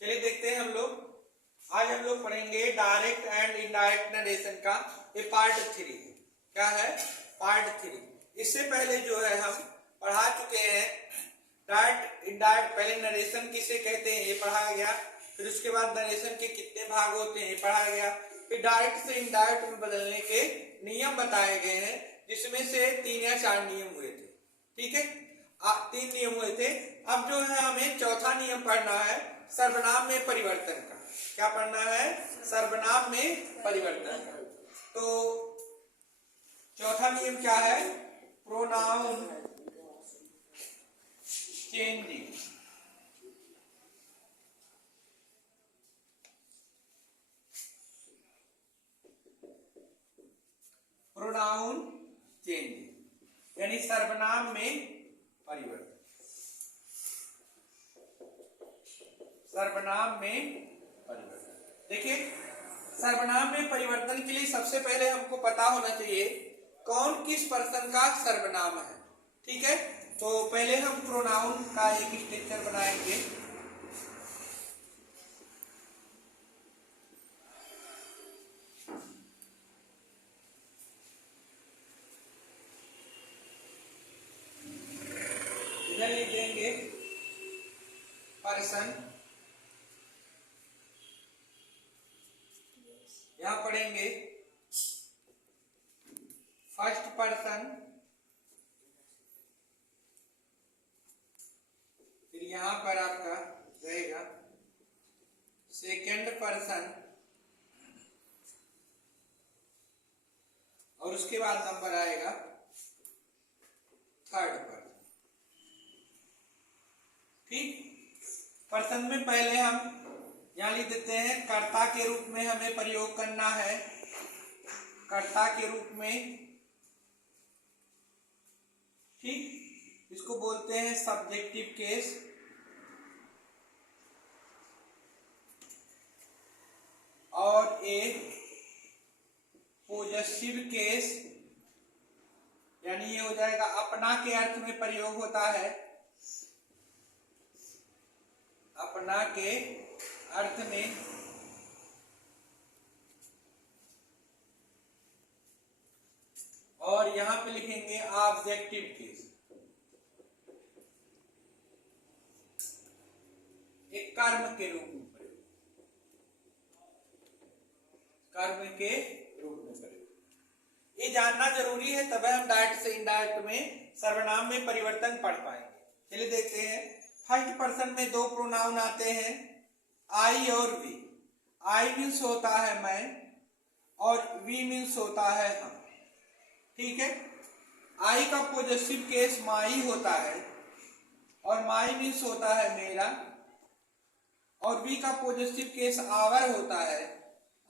चलिए देखते हैं हम लोग। आज हम लोग पढ़ेंगे डायरेक्ट एंड इनडायरेक्ट नरेशन का ये पार्ट 3। क्या है? पार्ट 3। इससे पहले जो है हम पढ़ा चुके हैं डायरेक्ट इनडायरेक्ट। पहले नरेशन किसे कहते हैं ये पढ़ाया गया, फिर उसके बाद नरेशन के कितने भाग होते हैं ये पढ़ाया गया, फिर डायरेक्ट से इनडायरेक्ट में बदलने के नियम बताए गए हैं, जिसमें से 3 या 4 नियम हुए थे। ठीक है, 3 नियम हुए थे। अब जो है हमें चौथा नियम पढ़ना है सर्वनाम में परिवर्तन का। क्या पढ़ना है? सर्वनाम में परिवर्तन का। तो चौथा नियम क्या है? Pronoun changing. प्रोनाउन चेंजिंग यानी सर्वनाम में परिवर्तन। सर्वनाम में परिवर्तन। देखिए, सर्वनाम में परिवर्तन के लिए सबसे पहले हमको पता होना चाहिए कौन किस पर्सन का सर्वनाम है। ठीक है, तो पहले हम प्रोनाउन का एक स्ट्रक्चर बनाएंगे। इधर लिख देंगे पर्सन, यहां पढ़ेंगे फर्स्ट पर्सन, फिर यहां पर आपका रहेगा सेकंड पर्सन, और उसके बाद नंबर आएगा थर्ड पर्सन। ठीक, पर्सन में पहले हम यहां लिख देते हैं कर्ता के रूप में हमें प्रयोग करना है। कर्ता के रूप में, ठीक, इसको बोलते हैं सब्जेक्टिव केस। और एक पॉजेसिव केस, यानी ये हो जाएगा अपना के अर्थ में प्रयोग होता है। अपना के अर्थ में। और यहां पे लिखेंगे ऑब्जेक्टिव केस, एक कर्म के रूप में प्रयोग। कर्म के रूप में प्रयोग, ये जानना जरूरी है, तब हम डायरेक्ट से इनडायरेक्ट में सर्वनाम में परिवर्तन पढ़ पाएंगे। चलिए देखते हैं। फर्स्ट पर्सन में 2 प्रोनाउन आते हैं, आई और वी। आई मीन्स होता है मैं, और वी मीन्स होता है हम। ठीक है, आई का पॉजेसिव केस माई होता है, और माई मीन्स होता है मेरा, और वी का पॉजेसिव केस आवर होता है,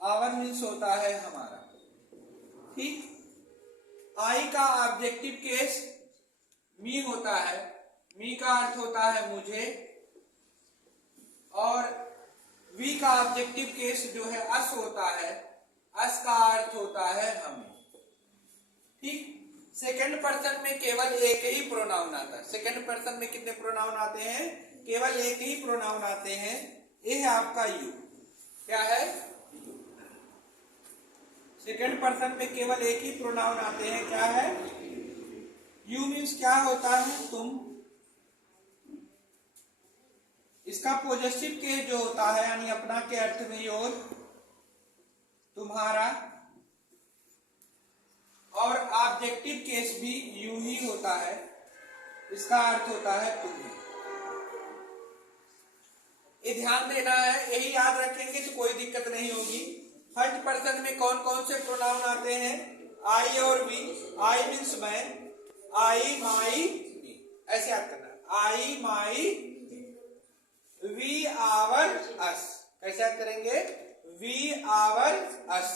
आवर मीन्स होता है हमारा। ठीक, आई का ऑब्जेक्टिव केस मी होता है, मी का अर्थ होता है मुझे, और वी का ऑब्जेक्टिव केस जो है अस होता है, अस का अर्थ होता है हमें। ठीक, सेकंड पर्सन में केवल एक ही प्रोनाउन आता है। सेकंड पर्सन में कितने प्रोनाउन आते हैं? केवल एक ही प्रोनाउन आते हैं। ये है आपका यू। क्या है? सेकंड पर्सन में केवल एक ही प्रोनाउन आते हैं। क्या है? यू मीन्स क्या होता है? तुम। इसका पॉजेसिव केस जो होता है, यानी अपना के अर्थ में योर, तुम्हारा, और ऑब्जेक्टिव केस भी यू ही होता है, इसका अर्थ होता है तुम्हें। ये ध्यान देना है, यही याद रखेंगे तो कोई दिक्कत नहीं होगी। फर्स्ट पर्सन में कौन कौन से प्रोनाउन आते हैं? आई और वी। आई मीन्स मैं, आई माई, ऐसे याद करना, आई माई, वी आवर अस। कैसे याद करेंगे? वी आवर अस।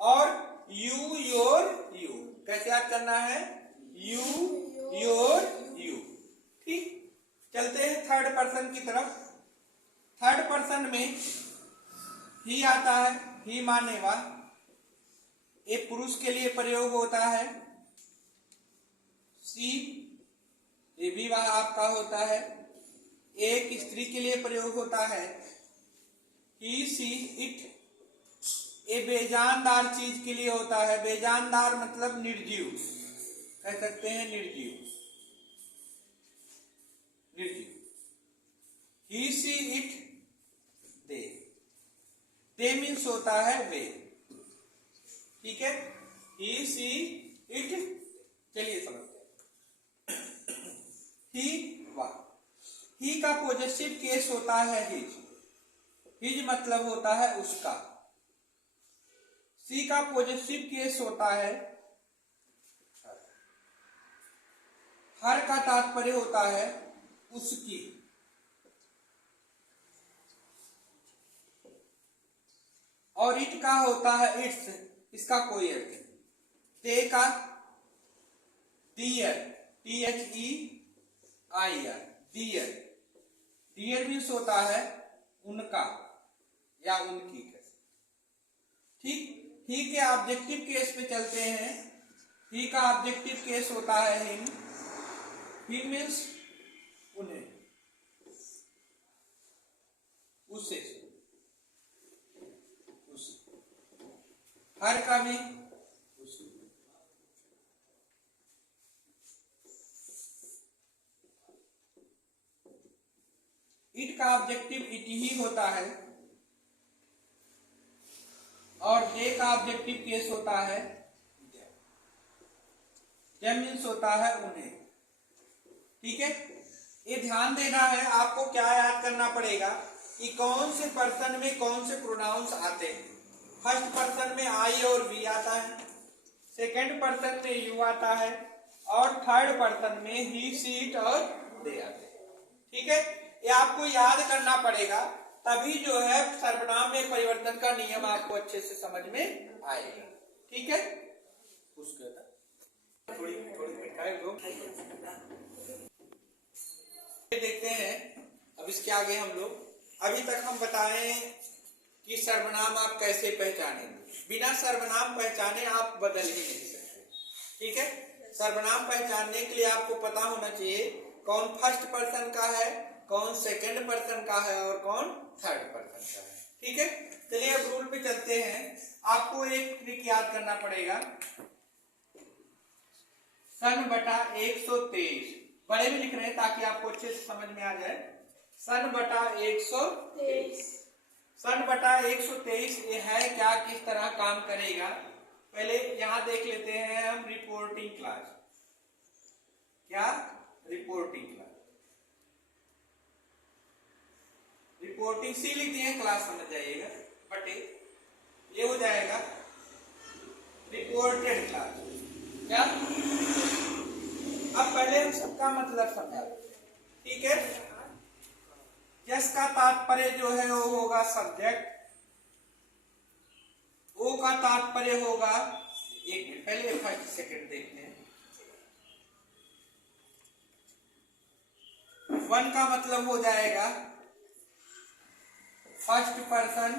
और यू योर यू। कैसे याद करना है? You your you. ठीक, चलते हैं थर्ड पर्सन की तरफ। थर्ड पर्सन में ही आता है, ही मानेवा, ये पुरुष के लिए प्रयोग होता है। सी, ये विवाह आपका होता है। एक स्त्री के लिए प्रयोग होता है। ही सी इट, ये बेजानदार चीज के लिए होता है। बेजानदार मतलब निर्जीव, कह सकते हैं निर्जीव, निर्जीव। ही see it they, they means होता है वे, ठीक है। ही सी इट, चलिए समझते हैं। ही वह, ही का पॉजेसिव केस होता है हिज, हिज मतलब होता है उसका। सी का पॉजेसिव केस होता है हर का तात्पर्य होता है उसकी। और इट का होता है इट्स, इसका कोई अर्थ नहीं। ते का their, THEIR, their, their means होता है उनका या उनकी, ठीक। ही के ऑब्जेक्टिव केस पे चलते हैं। ही का ऑब्जेक्टिव केस होता है हिम, हिम मीन्स उन्हें, उसे, हर का भी उसे। इट का ऑब्जेक्टिव इट ही होता है और दे का ऑब्जेक्टिव केस होता है देम मीन्स होता है उन्हें, ठीक है। ये ध्यान देना है आपको, क्या याद करना पड़ेगा कि कौन से पर्सन में कौन से प्रोनाउंस आते हैं। फर्स्ट पर्सन में आई और वी आता है, सेकंड पर्सन में यू आता है और थर्ड पर्सन में ही सी इट और दे आते हैं, ठीक है। ये आपको याद करना पड़ेगा, तभी जो है सर्वनाम में परिवर्तन का नियम आपको अच्छे से समझ में आएगा, ठीक है। उसके थोड़ी देखते हैं अब इसके आगे हम लोग। अभी तक हम बताए कि सर्वनाम आप कैसे पहचानेंगे। बिना सर्वनाम पहचाने आप बदल ही नहीं सकते, ठीक है। सर्वनाम पहचानने के लिए आपको पता होना चाहिए कौन फर्स्ट पर्सन का है, कौन सेकंड पर्सन का है और कौन थर्ड पर्सन का है, ठीक है। चलिए अब रूल पे चलते हैं। आपको एक ट्रिक याद करना पड़ेगा, सन बटा 123, बड़े में लिख रहे हैं ताकि आपको अच्छे से समझ में आ जाए। सन बटा 123, सन बटा 123 ये है क्या, किस तरह काम करेगा, पहले यहां देख लेते हैं हम। रिपोर्टिंग क्लास, क्या रिपोर्टिंग क्लास, रिपोर्टिंग सी लिख दिए, क्लास समझ जाइएगा, बटे ये हो जाएगा रिपोर्टेड क्लास, क्या। अब पहले हम सबका मतलब समझा, ठीक है। यस का तात्पर्य जो है वो होगा सब्जेक्ट, ओ का तात्पर्य होगा, एक मिनट पहले फर्स्ट सेकंड देखते हैं। वन का मतलब हो जाएगा फर्स्ट पर्सन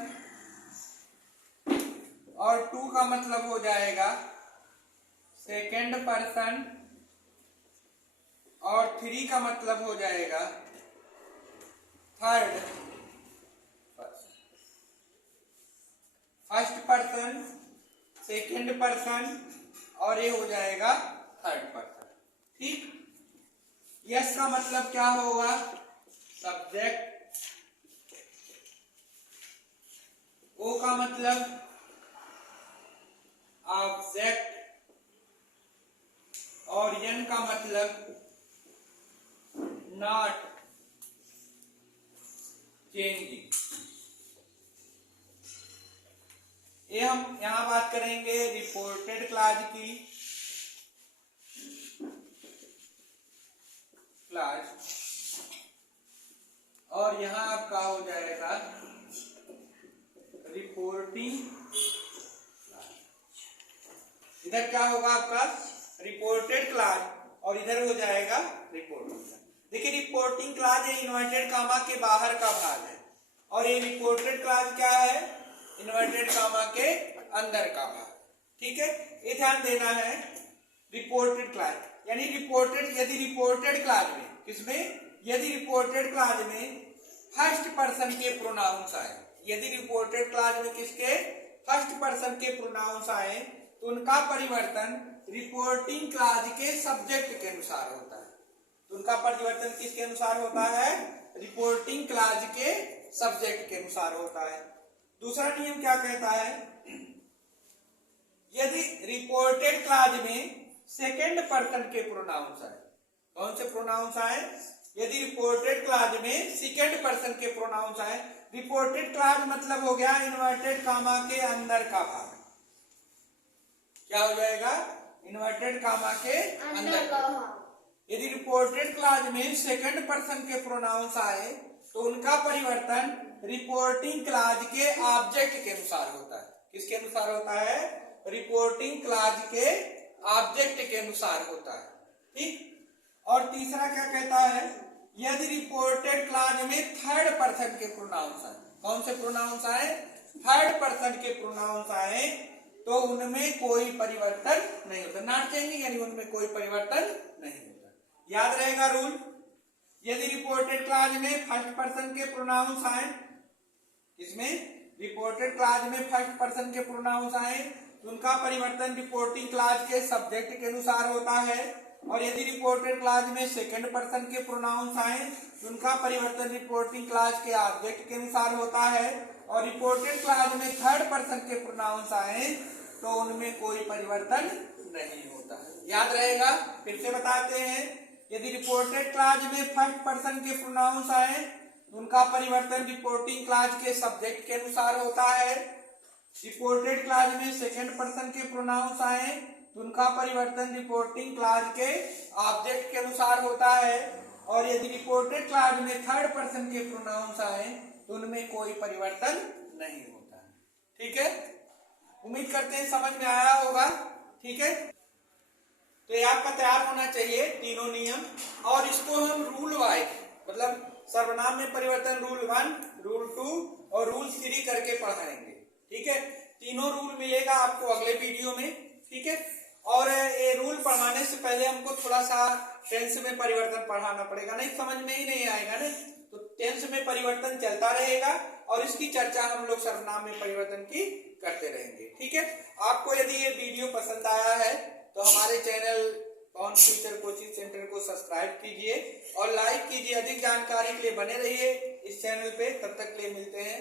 और टू का मतलब हो जाएगा सेकंड पर्सन और थ्री का मतलब हो जाएगा third person. First person, second person और ये हो जाएगा थर्ड पर्सन, ठीक। यस का मतलब क्या होगा, सब्जेक्ट, ओ का मतलब ऑब्जेक्ट और एन का मतलब नॉट चेंजिंग। ये हम यहां बात करेंगे रिपोर्टेड क्लास की, क्लास, और यहां आपका हो जाएगा रिपोर्टिंग क्लास। इधर क्या होगा आपका रिपोर्टेड क्लास और इधर हो जाएगा रिपोर्टिंग क्लास। देखिए रिपोर्टिंग क्लास ये इन्वर्टेड कामा के बाहर का भाग है और ये रिपोर्टेड क्लास क्या है, इन्वर्टेड कामा के अंदर का भाग, ठीक है। ये ध्यान देना है। रिपोर्टेड क्लास यानी रिपोर्टेड, यदि रिपोर्टेड क्लास में, किसमें, यदि रिपोर्टेड क्लास में फर्स्ट पर्सन के प्रोनाउंस आए, यदि रिपोर्टेड क्लॉज में किसके फर्स्ट पर्सन के प्रोनाउंस आए तो उनका परिवर्तन रिपोर्टिंग क्लॉज के सब्जेक्ट के अनुसार होता है। तो उनका परिवर्तन किसके अनुसार होता है? रिपोर्टिंग क्लॉज के सब्जेक्ट के अनुसार होता है। दूसरा नियम क्या कहता है? यदि रिपोर्टेड क्लॉज में सेकेंड पर्सन के प्रोनाउंस आए, कौन से प्रोनाउंस आए? यदि रिपोर्टेड क्लॉज में सेकेंड पर्सन के प्रोनाउंस आए, रिपोर्टेड क्लॉज मतलब हो गया इन्वर्टेड कामा के अंदर का भाग, क्या हो जाएगा? इन्वर्टेड कामा के अंदर का भाग। यदि रिपोर्टेड क्लॉज में सेकंड पर्सन के प्रोनाउंस आए तो उनका परिवर्तन रिपोर्टिंग क्लॉज के ऑब्जेक्ट के अनुसार होता है। किसके अनुसार होता है? रिपोर्टिंग क्लॉज के ऑब्जेक्ट के अनुसार होता है। ठीक। और तीसरा क्या कहता है? यदि रिपोर्टेड क्लॉज में थर्ड पर्सन के प्रोनाउंस आए, कौन से प्रोनाउंस आए? थर्ड पर्सन के प्रोनाउंस आए तो उनमें कोई परिवर्तन नहीं होता, नॉट चेंजिंग, यानी उनमें कोई परिवर्तन नहीं होता। याद रहेगा रूल, यदि रिपोर्टेड क्लॉज में फर्स्ट पर्सन के प्रोनाउंस आए, इसमें रिपोर्टेड क्लॉज में फर्स्ट पर्सन के प्रोनाउंस आए तो उनका परिवर्तन रिपोर्टिंग क्लॉज के सब्जेक्ट के अनुसार होता है। और यदि रिपोर्टेड क्लॉज में सेकंड पर्सन के प्रोनाउंस आए तो उनका परिवर्तन रिपोर्टिंग क्लॉज के ऑब्जेक्ट के अनुसार होता है। और रिपोर्टेड क्लॉज में थर्ड पर्सन के प्रोनाउंस आए तो उनमें कोई परिवर्तन नहीं होता है। याद रहेगा, फिर से बताते हैं, यदि रिपोर्टेड क्लॉज में फर्स्ट पर्सन के प्रोनाउंस आए उनका परिवर्तन रिपोर्टिंग क्लॉज के सब्जेक्ट के अनुसार होता है। रिपोर्टेड क्लॉज में सेकंड पर्सन के प्रोनाउंस आए तो उनका परिवर्तन रिपोर्टिंग क्लॉज के ऑब्जेक्ट के अनुसार होता है। और यदि रिपोर्टेड क्लॉज में थर्ड पर्सन के प्रोनाउंस आए तो उनमें कोई परिवर्तन नहीं होता है। ठीक है, उम्मीद करते हैं समझ में आया होगा। ठीक है, तो ये आपका तैयार होना चाहिए तीनों नियम, और इसको हम रूल वाइज, मतलब सर्वनाम में परिवर्तन रूल 1, रूल 2 और रूल 3 करके पढ़ाएंगे। ठीक है, तीनों रूल मिलेगा आपको अगले वीडियो में। ठीक है, और ये रूल पढ़ाने से पहले हमको थोड़ा सा टेंस में परिवर्तन पढ़ाना पड़ेगा, नहीं समझ में ही नहीं आएगा ना, तो टेंस में परिवर्तन चलता रहेगा और इसकी चर्चा हम लोग सर्वनाम में परिवर्तन की करते रहेंगे। ठीक है, आपको यदि ये वीडियो पसंद आया है तो हमारे चैनल पवन फ्यूचर कोचिंग सेंटर को सब्सक्राइब कीजिए और लाइक कीजिए। अधिक जानकारी के लिए बने रहिए इस चैनल पे। तब तक के लिए मिलते हैं।